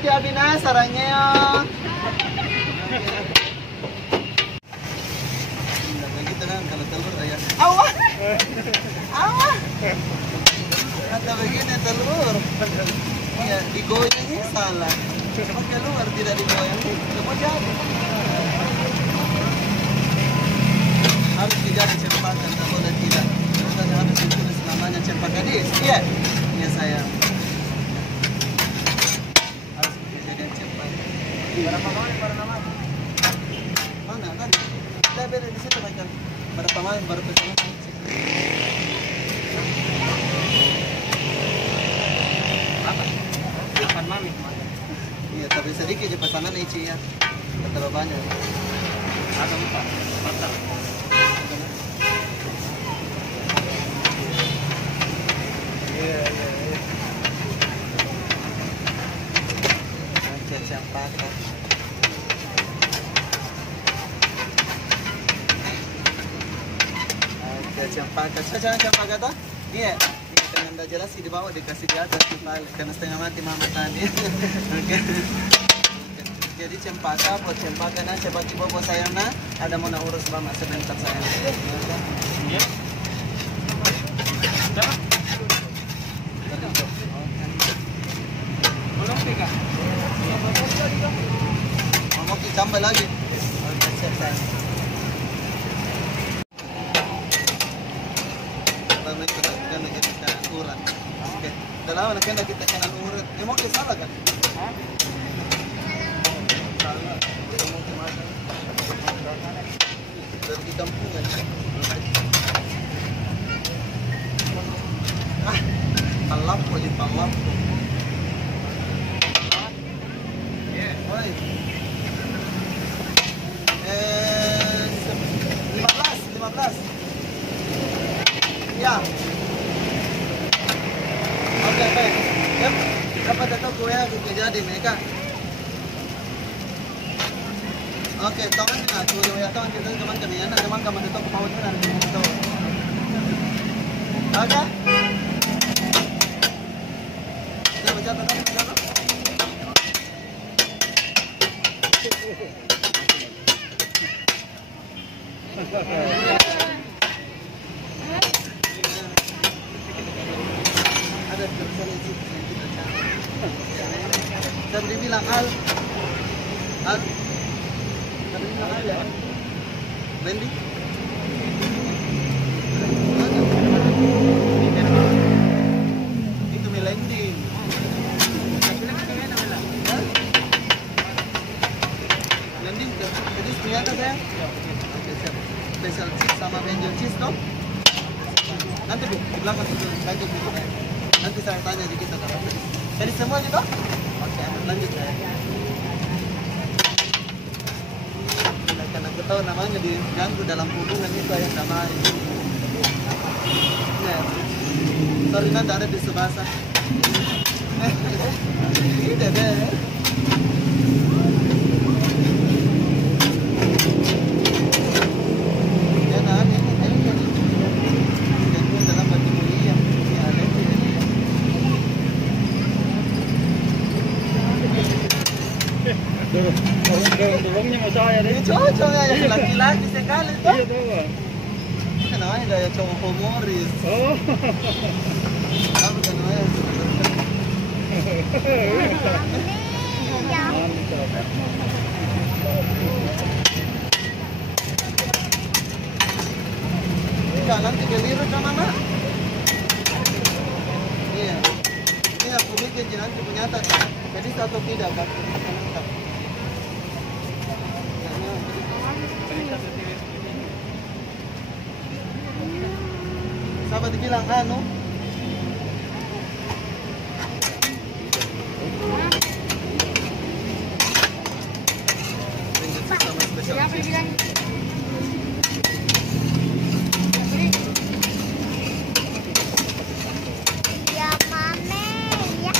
hati-hati Abina, sarangnya ya. Gitu kan kalau telur ya. Awas. Awas. Kata begini telur. Ya digoyangnya salah. Cuma keluar tidak digoyang. Cuma jadi. Harus dijadi cempaka, tak boleh tidak. Kita harus ditulis namanya cempaka gadis. Iya. Iya sayang. Harus dijadikan cempaka. Berapa nama? Mana kan? Kita beda di situ macam. Berapa main baru pesan. Apa? Makan mami. Iya, tapi sedikit aja pesanan Ici ya. Tidak terlalu banyak. Ada 4. Mantap. Iya. Cempaka. Cempaka. Saya cempaka tuh? Iya. Kan anda jelas di bawah dikasih di atas karena setengah mati mama tadi. Oke. Jadi cempaka buat cempaka nah coba bobo sayang nah ada mau urus mama sebentar sayang. Iya. Mau tambah lagi. Oke, siap sayang. Dalawa na kaya kita kanan urat. Yung mga kisala ka? Ha? Dari kampungan. Palap po yung palap po. Hoy. 15. Ya. Oke, baik. Yep. Dapat datang kuya jadi mereka. Oke, tangan na kuya ya tangan kita teman kami ya, teman kamu datang ke pawat na dito. Oke. Kita baca tadi kita. Dan dibilang Al dan dibilang Al ya Bendy itu Melending Melending jadi ternyata saya oke siap spesial cheese sama benjol cheese dong nanti di belakang itu lanjut dulu nanti saya tanya di kita jadi semua gitu. Oke, lanjut ya. Karena aku tahu namanya diganggu dalam hubungan itu yang sama ini. Nah, sorry nanti ada di Subasa. Tidak deh. Dorongnya mau saya deh. Cocok ya, yang laki-laki sekali tuh. Iya tuh. Kan namanya gaya cowok humoris. Oh. Kamu kan namanya. Mantap. Jangan keliru kan mama. Iya. Ini aku bikin nanti punya tata. Jadi satu tidak kan. Sahabat bilang anu siapa yang bilang ya mame ya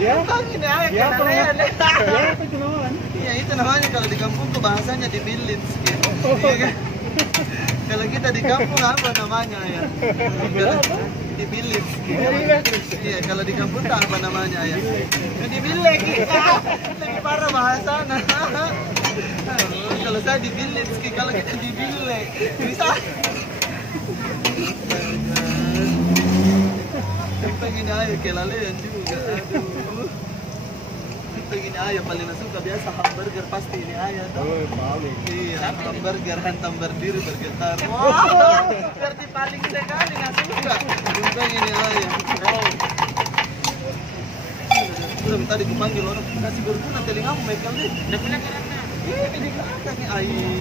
Ya, ini ayah Ya, kenal ya. Ya, apa itu namanya? Iya, itu namanya kalau di kampungku bahasanya dibilin. Iya kan? Kalau kita di kampung apa namanya ya? Dibilin. Iya, kalau di kampung tak apa namanya ya? Dibilek. Lebih parah bahasanya. Kalau saya dibilin, kalau kita dibilek. Bisa. Pengen ayah kelalean juga. Aduh. Pengen ayah paling suka biasa hamburger pasti ini ayah. Oh, paling. Iya, hamburger hantam berdiri bergetar. Wah, berarti paling sekali nggak suka. Pengen ini ayah. Sudah tadi kupanggil orang kasih berguna telingamu Michael deh. Udah bilang karena. Ini di belakang nih ayah.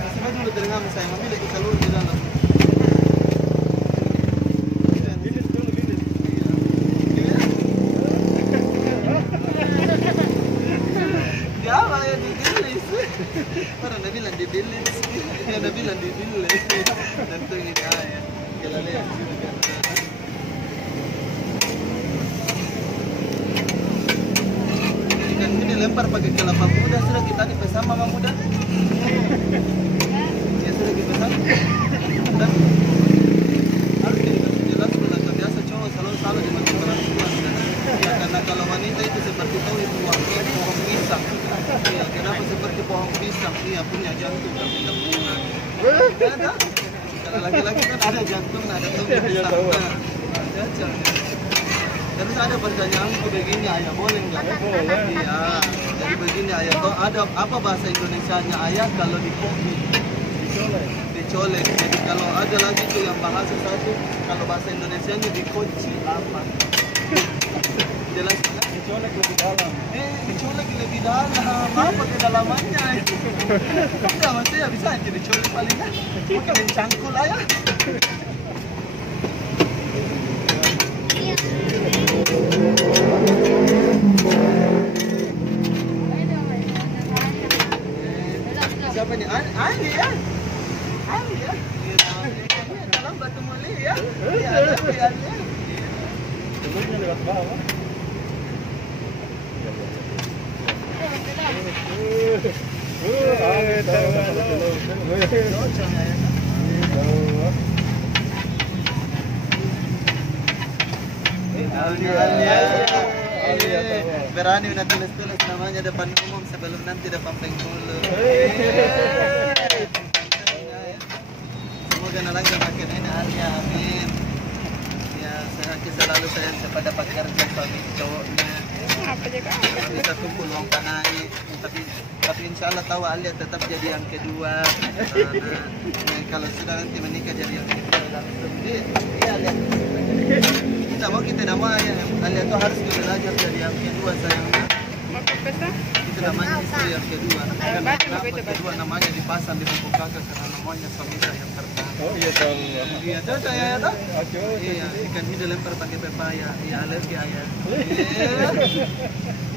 Kasih dulu telingamu saya ambil lagi seluruh di dalam. Orang Nabi bilang dibilis, dia Nabi bilang dibilis. Tentu ini ya, kita lihat juga. Ikan ini dilempar pakai kelapa muda, sudah kita dipesan mama muda. Ya sudah dipesan. Dan harus dikasih jelas kalau biasa cowok selalu salah di mata orang tua. Ya, karena kalau wanita itu seperti tahu itu pohon pisang. Iya, kenapa seperti pohon pisang? Iya, punya jantung tapi tidak punya. Ada. Kalau laki-laki kan ada jantung, ada tubuh pisang. Terus ada pertanyaanku begini, ayah boleh nggak? Iya. Jadi begini, ayah, ada apa bahasa Indonesianya ayah kalau di kopi? Dicolek. Jadi kalau ada lagi tuh yang bahasa satu, kalau bahasa Indonesianya dikunci apa? Jelas kan? Dicolek lebih dalam. Dicolek lebih dalam. Apa kedalamannya? Enggak, maksudnya bisa aja dicolek paling kan. Pakai mencangkul aja. Siapa nih? Ali ya? Ali ya? Dalam batu mulia ya? Iya, ada Ali ya? Dulunya lewat bawah. Berani udah tulis-tulis namanya depan umum sebelum nanti depan penghulu. Semoga nalangkan makin ini Alia, amin. Ya, saya selalu sayang kepada pekerja suami cowoknya. Bisa kumpul uang panai, tapi insya Allah tahu Alia tetap jadi yang kedua. Kalau sudah nanti menikah jadi yang kedua langsung. Iya Alia. Kita mau ya, Alia tuh harus belajar jadi yang kedua sayangnya. Itu namanya istri yang kedua. Kedua namanya dipasang di buku kakak karena namanya suami saya yang pertama. Oh iya tahu. Iya tahu saya ya tahu. Iya ikan ini lempar pakai pepaya. Iya alergi ayah.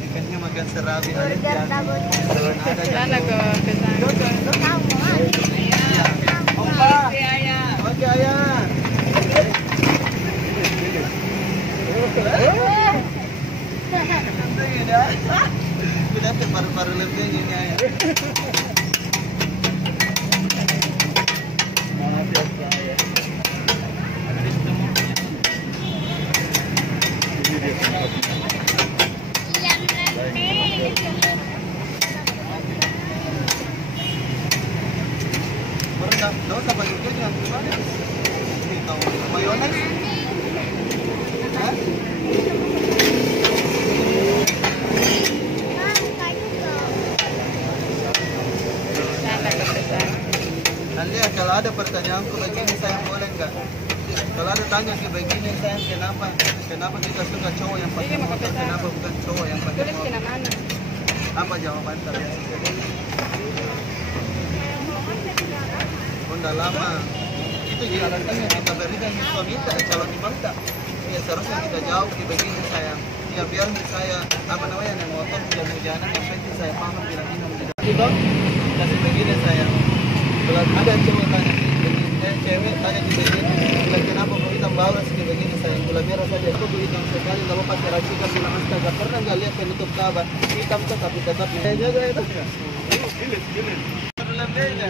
Ikannya makan serabi alergi. Sana ke pesan. Iya. Opa. Oke ayah. Udah paru-paru lebih ini ayah. Maaf ya saya. Nggak usah pakai kecap, ini tahu mayones. Alia, kalau ada pertanyaanku begini sayang boleh nggak? Kalau ada tanya ke begini sayang kenapa? Kenapa kita suka cowok yang pakai Ini mau motor? pakai Kenapa bukan cowok yang pakai Tulis motor? kena mana? Apa jawaban kalian? Honda lama. Itu jalan yang kita berikan suami kita calon imam tak. Ya seharusnya kita jauh di begini sayang. Ya biar saya apa namanya yang motor hujan-hujanan yang penting saya paham bilang ini tidak. Itu kasih begini sayang. Kalau ada cewek tanya, cewek tanya di begini, bilang kenapa kau hitam bawa sih begini sayang? Gula merah saja, kok gue hitam sekali, lalu pakai racikan bilang astaga pernah nggak lihat penutup kabar hitam tuh tapi tetap jaga itu. Bilis. Belum beda.